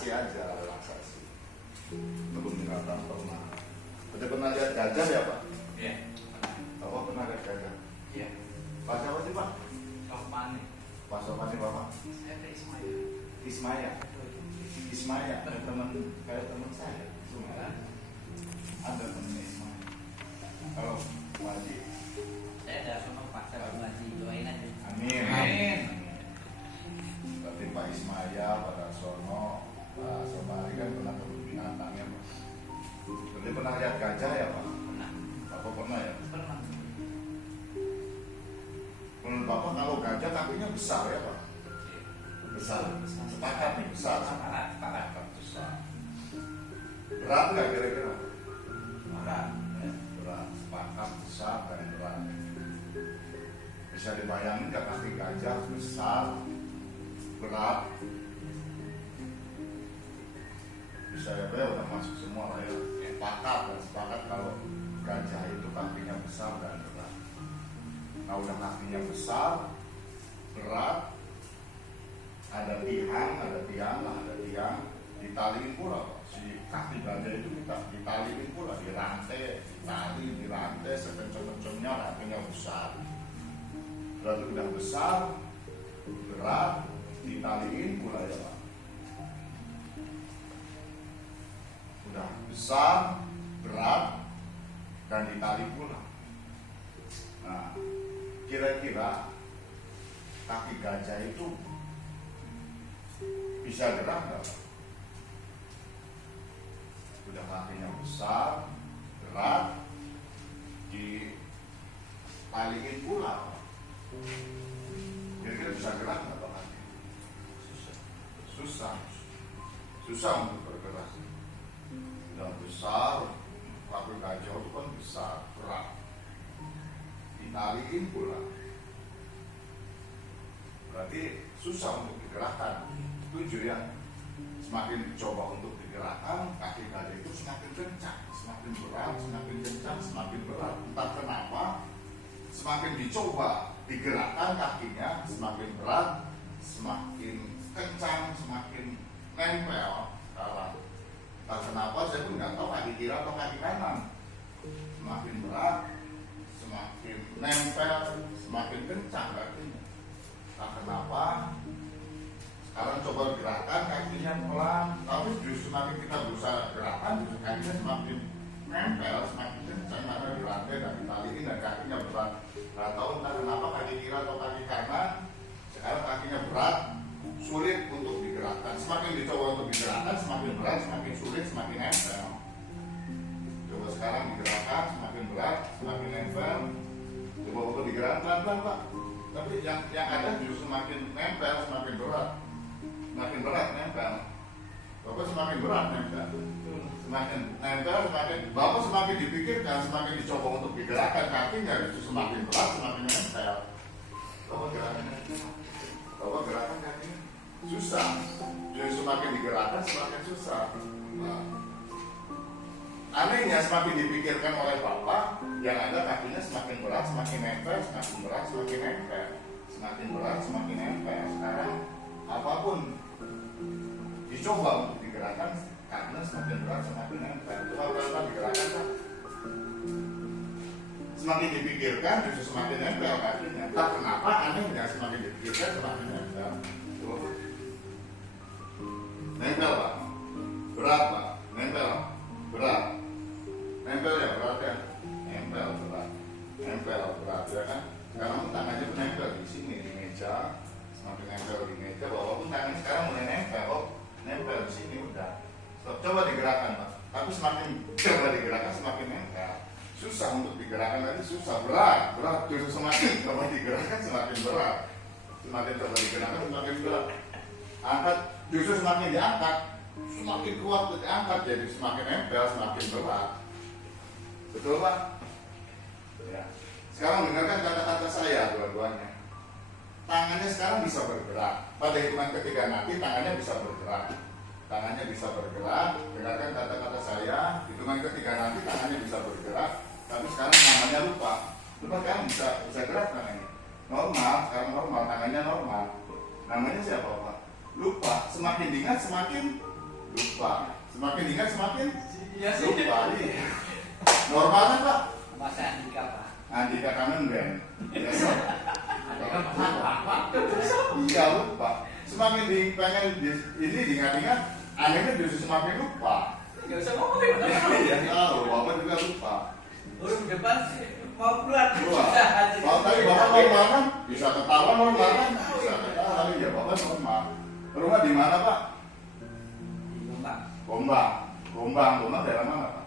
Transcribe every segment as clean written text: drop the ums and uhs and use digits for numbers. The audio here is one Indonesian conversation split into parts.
relaksasi aja, relaksasi. Kebun binatang pernah. Udah pernah lihat gajah ya Pak? Iya. Bapak pernah lihat gajah? Iya. Pak siapa sih Pak? Sofmani. Pak Sofani Bapak? Saya dari Ismail. Ismaya. Ismaya, kayak teman saya. Ada temennya Ismaya. Kalau Pak Haji, Saya ada sama Pak, saya ngaji, doain aja. amin. Amin. Berarti Pak Ismaya, Pak Darsono, Pak Sobari kan pernah kebun binatang ya Pak. Berarti pernah lihat gajah ya Pak? Pernah. Bapak pernah ya? Pernah. Menurut Bapak kalau gajah kakinya besar ya Pak? Besar. Sepakat nih besar. Sepakat. Besar. Berat nggak kira-kira? Berat. Berat. Sepakat besar dan berat. Bisa dibayangin nggak kaki gajah besar, berat? Bisa ya udah masuk semua lah ya. Sepakat kalau gajah itu kakinya besar dan berat. Nah udah kakinya besar, berat, ada tiang, ditaliin pula Pak. Si kaki gajah itu kita ditaliin pula, dirantai sekencang-kencangnya, kakinya besar. Berarti udah besar, berat, ditaliin pula ya Pak. Udah besar, berat, dan ditali pula. Nah, kira-kira kaki gajah itu bisa gerak nggak Pak? Udah kakinya besar, berat, ditaliin pula Pak. Kira-kira bisa gerak nggak Pak kaki? Susah untuk bergerak. Udah besar, kaki gajah itu kan besar, berat, ditaliin pula. Berarti susah untuk digerakkan. Setuju ya? Semakin dicoba untuk digerakkan, kaki gajah itu semakin kencang, semakin berat, semakin kencang, semakin berat. Entah kenapa, semakin dicoba digerakkan kakinya, semakin berat, semakin kencang, semakin nempel. Entah kenapa, saya pun nggak tahu kaki kiri atau kaki kanan. Semakin berat, semakin nempel, semakin kencang kakinya. Entah kenapa, sekarang coba gerakan kakinya pelan, tapi justru semakin kita berusaha gerakan, justru kakinya semakin nempel, semakin kencang karena dirantai dan ditaliin dan kakinya berat. Nggak tahu entah kenapa kaki kiri atau kaki kanan, sekarang kakinya berat, sulit untuk digerakkan. Semakin dicoba untuk digerakkan, semakin berat, semakin sulit, semakin nempel. Coba sekarang digerakkan, semakin berat, semakin nempel. Coba untuk digerakkan pelan-pelan Pak. Tapi yang ada justru semakin nempel, semakin berat. Semakin berat nempel. Bapak semakin berat nempel. Semakin nempel, Bapak semakin dipikirkan, semakin dicoba untuk digerakkan kakinya, justru semakin berat, semakin nempel. Bapak gerakan kakinya susah. Jadi semakin digerakkan, semakin susah. Nah, anehnya semakin dipikirkan oleh Bapak, yang ada kakinya semakin berat, semakin nempel, semakin berat, semakin nempel, semakin berat, semakin nempel. Sekarang apapun dicoba untuk digerakkan, karena semakin berat, semakin nempel. Coba pelan-pelan digerakkan Pak. Semakin dipikirkan, justru semakin nempel kakinya. Tak kenapa anehnya semakin dipikirkan, semakin nempel. Coba nempel Pak, berat Pak, nempel, berat. Nempel ya, berat ya. Nempel, berat ya kan. Sekarang tangannya pun nempel di sini, di meja. Semakin nempel di meja, walaupun tangan sekarang mulai nempel di sini udah. Coba digerakkan Pak. Tapi semakin coba digerakkan, semakin nempel. Susah untuk digerakkan lagi, susah, berat. Justru semakin coba digerakkan, semakin berat. Semakin coba digerakkan, semakin berat. Angkat, justru semakin diangkat, semakin kuat untuk diangkat, jadi semakin nempel, semakin berat. Betul Pak? Ya. Sekarang dengarkan kata-kata saya dua-duanya. Tangannya sekarang bisa bergerak. Pada hitungan ketiga nanti tangannya bisa bergerak. Tangannya bisa bergerak. Dengarkan kata-kata saya. Hitungan ketiga nanti tangannya bisa bergerak. Tapi sekarang namanya lupa. Lupa kan bisa gerak tangannya. Normal, sekarang normal, tangannya normal. Namanya siapa Pak? Lupa. Semakin diingat semakin lupa. Semakin ingat semakin Iya sih. lupa. Iya. Normal kan Pak? Masa Andika Pak? Andika kangen band. Andika Pak. Iya lupa. Semakin pengen ini diingat-ingat, anehnya justru semakin lupa. Gak usah ngomongin. Iya tahu, Bapak juga lupa. Urus depan mau keluar. Kalau tadi Bapak normal kan, bisa ketawa normal kan, bisa ketawa. Ya Bapak normal. Rumah di mana Pak? Di Gombang. Gombang daerah mana Pak?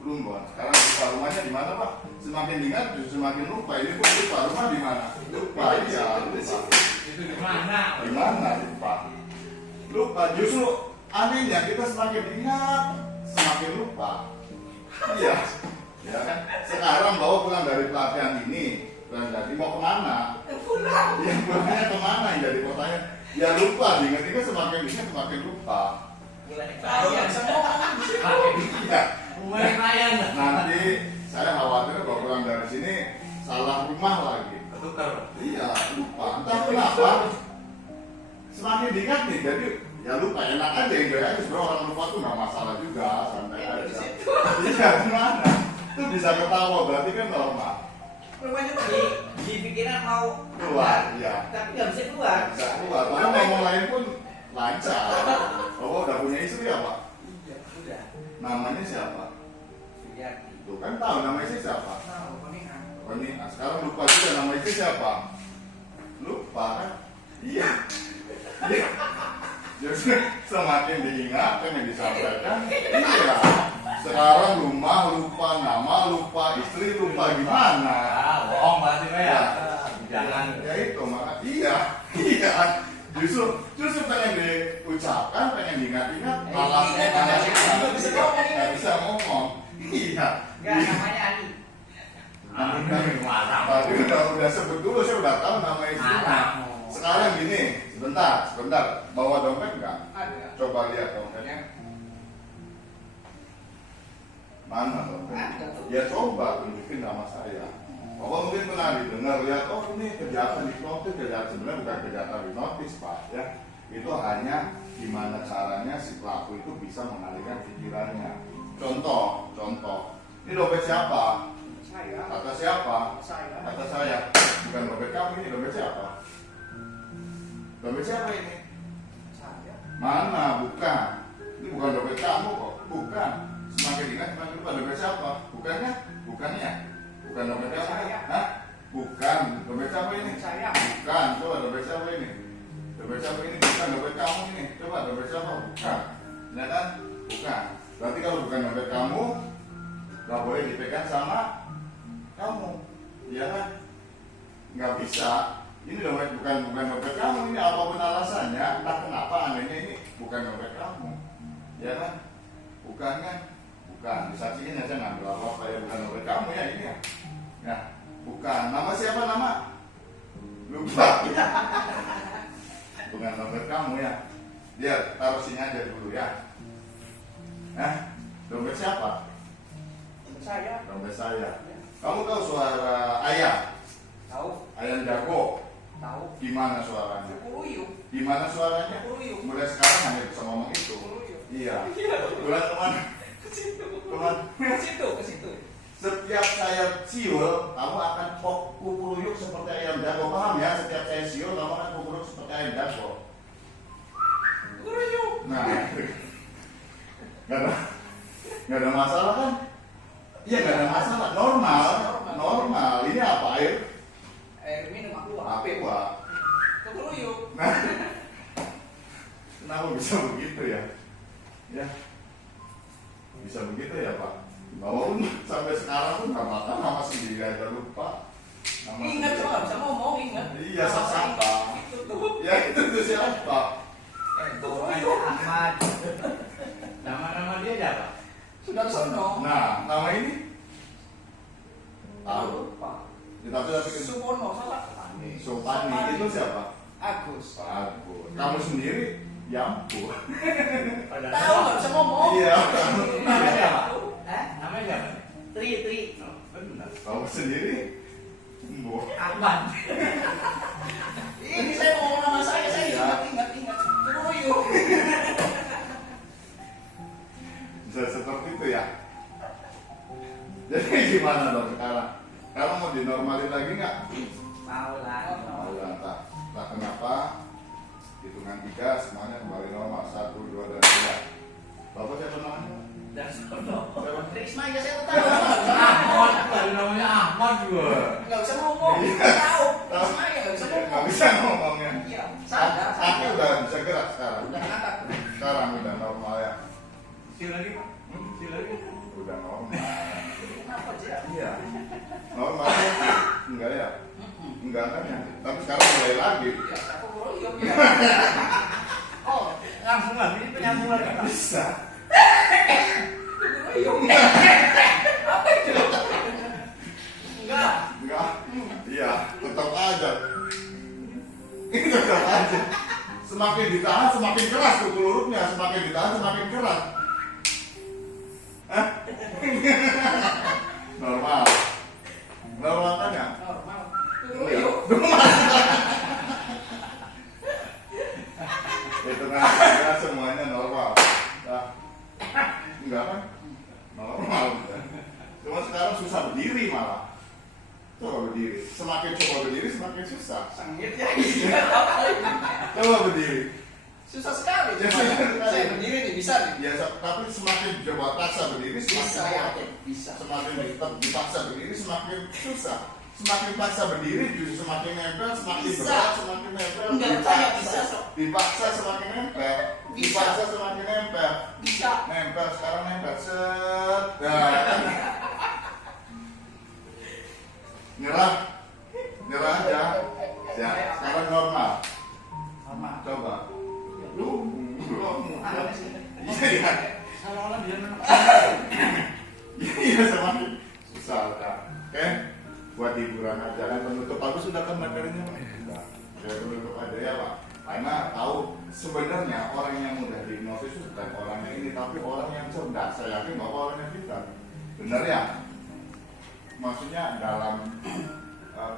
Plumbon. Sekarang lupa rumahnya di mana Pak? Semakin ingat justru semakin lupa. Ini kok lupa rumah di mana? Lupa, iya lupa. Itu di mana? Di mana lupa? Lupa. Justru anehnya kita semakin ingat semakin lupa. Iya. Ya kan? Sekarang bawa pulang dari pelatihan ini, jadi mau kemana? Pulang. Ya pulangnya kemana? Jadi kotanya. Ya lupa. Diingat-ingat semakin lupa. Mulai klien semua. Iya. Mulai klien. Nanti saya khawatir kalau pulang dari sini salah rumah lagi. Tukar. Iya, lupa. Entah kenapa. Semakin diingat nih, jadi ya lupa. Enak aja, enjoy aja. Sebenarnya orang lupa tuh nggak masalah juga, santai aja. Iya, gimana? Itu bisa ketawa, berarti kan normal. Rumahnya di pikiran mau Keluar, iya. tapi nggak bisa keluar. Bisa keluar. Kalau ngomong lain pun lancar. Oh, udah punya istri ya, Pak? Iya, sudah. Namanya siapa? Suyati. Tuh kan tahu nama istri siapa? Tahu, pernikahan. Oh, ini, nah, sekarang lupa juga nama istri siapa? Lupa kan? Iya. Iya. Jadi semakin diingat yang disampaikan, iya. Sekarang rumah lupa, nama lupa, istri lupa, gimana? Bohong berarti ya. Jangan ya itu maka iya. Justru pengen diucapkan, pengen diingat-ingat, malah nggak bisa ngomong. Iya. Enggak, namanya Ali. Tadi udah sebut dulu, saya udah tahu nama istrinya. Sekarang gini, sebentar, bawa dompet nggak? Ada. Coba lihat dompetnya. Mana dompet? Ya coba tunjukin nama saya. Bapak mungkin pernah didengar, lihat, oh ini kejahatan hipnotis, sebenarnya bukan kejahatan hipnotis Pak, ya. Itu hanya gimana caranya si pelaku itu bisa mengalihkan pikirannya. Contoh, ini dompet siapa? Saya. Kata siapa? Saya. Kata saya. Bukan dompet kamu, ini dompet siapa? Dompet siapa ini? Saya. Mana? Bukan. Ini bukan dompet kamu kok. Bukan. Semakin ingat semakin lupa. Dompet siapa? Bukannya? Bukan dompet kamu? Hah? Bukan. Dompet siapa ini? Saya. Bukan. Coba dompet siapa ini? Dompet siapa ini? Bukan dompet kamu ini. Coba dompet siapa? Bukan. Ya kan? Bukan. Berarti kalau bukan dompet kamu, nggak boleh dipegang sama kamu. Iya kan? Nggak bisa. Ini dompet bukan dompet kamu, ini apapun alasannya, entah kenapa anehnya ini bukan dompet kamu, ya kan? Bukan kan? Bukan. Disaksikan aja ngambil apa ya, bukan dompet kamu ya ini ya. Ya, bukan. Nama siapa nama? Lupa. Bukan dompet kamu ya. Dia taruh sini aja dulu ya. Dompet siapa? Saya. Dompet saya. Kamu tahu suara ayam? Tahu. Ayam jago. Tahu. Gimana suaranya? Kuruyuk. Gimana suaranya? Kuruyuk. Mulai sekarang hanya bisa ngomong itu. Kuruyuk. Iya. Bulan kemana? Ke situ. Setiap saya siul, kamu akan kukuruyuk seperti ayam jago. Paham ya? Setiap saya siul, kamu akan kukuruyuk seperti ayam jago. Kuruyuk. Nah, nggak ada masalah kan? Iya nggak ada masalah. Normal. Ini apa air? Air minum aku. Aqua. Kuruyuk. Nah, kenapa bisa begitu ya? Ya, bisa begitu ya Pak. Walaupun sampai sekarang pun nggak makan, nama sendiri aja lupa. Ingat cuma nggak bisa ngomong, ingat. Iya, siapa? Itu tuh. Ya itu tuh siapa? Ahmad. Nama dia siapa? Sudah sono. Nah, nama ini? Tahu. Lupa. Kita sudah bikin Supono salah. Supani. Itu siapa? Agus. Agus. Kamu sendiri? Ya ampun. Tahu nggak bisa ngomong. Iya. Namanya siapa? Namanya siapa? Tri. Benar. Kamu sendiri? Bu. Ahmad. Ini saya ngomong nama saya Iya. ingat. Kuruyuk. Jadi gimana dong sekarang? Kalau mau dinormalin lagi nggak? Mau lah. Mau lah, tak kenapa? Hitungan 3 semuanya kembali normal. 1, 2, dan 3. Bapak siapa namanya? Dan Sono. Siapa? Risma ya saya tahu. Ahmad, baru namanya Ahmad juga. Nggak bisa ngomong. Tahu. Tahu. Risma ya nggak bisa Nggak ngomong. bisa ngomongnya. Iya. Sadar. Kaki udah bisa gerak sekarang. Udah ngangkat. Sekarang udah normal ya. Sil lagi Pak. Sil lagi. Udah normal. Kenapa sih? Iya. Normal. Enggak ya? Enggak kan ya? Tapi sekarang mulai lagi. Ya, aku baru iya. Oh, Langsung lagi ini penyambung lagi Pak. Bisa. iya. Apa itu? Enggak. Enggak. Iya, tetap aja. Ini tetap aja. Semakin ditahan semakin keras tuh pelurutnya, semakin ditahan semakin keras. Hah? Normal. Normal kan ya? Normal. Iya. Itu kan semuanya normal. Nah, enggak kan? Normal. Cuma sekarang susah berdiri malah. Coba berdiri. Semakin coba berdiri semakin susah. Sengit ya. Coba berdiri. Susah sekali. Ya, susah sekali. Saya berdiri nih bisa nih. Ya, tapi semakin coba paksa berdiri Bisa semakin yakin. Bisa. semakin dipaksa berdiri semakin susah. Semakin paksa berdiri justru semakin nempel, semakin Bisa. berat, semakin nempel. Enggak percaya bisa, Sok. Dipaksa semakin nempel, Bisa. dipaksa semakin nempel. Bisa. Nempel sekarang nempel set. Nah, nyerah, nyerah aja. Ya, sekarang normal. Normal. Coba. Lu, Aneh sih. iya, Kalau orang dia iya semakin susah lah. Oke, buat hiburan aja kan penutup bagus sudah kan materinya Pak. Sudah. Ya penutup aja ya Pak. Karena tahu sebenarnya orang yang mudah diagnosis itu bukan orang yang ini, tapi orang yang cerdas. Saya yakin bahwa orang yang pintar. Benar ya? Maksudnya dalam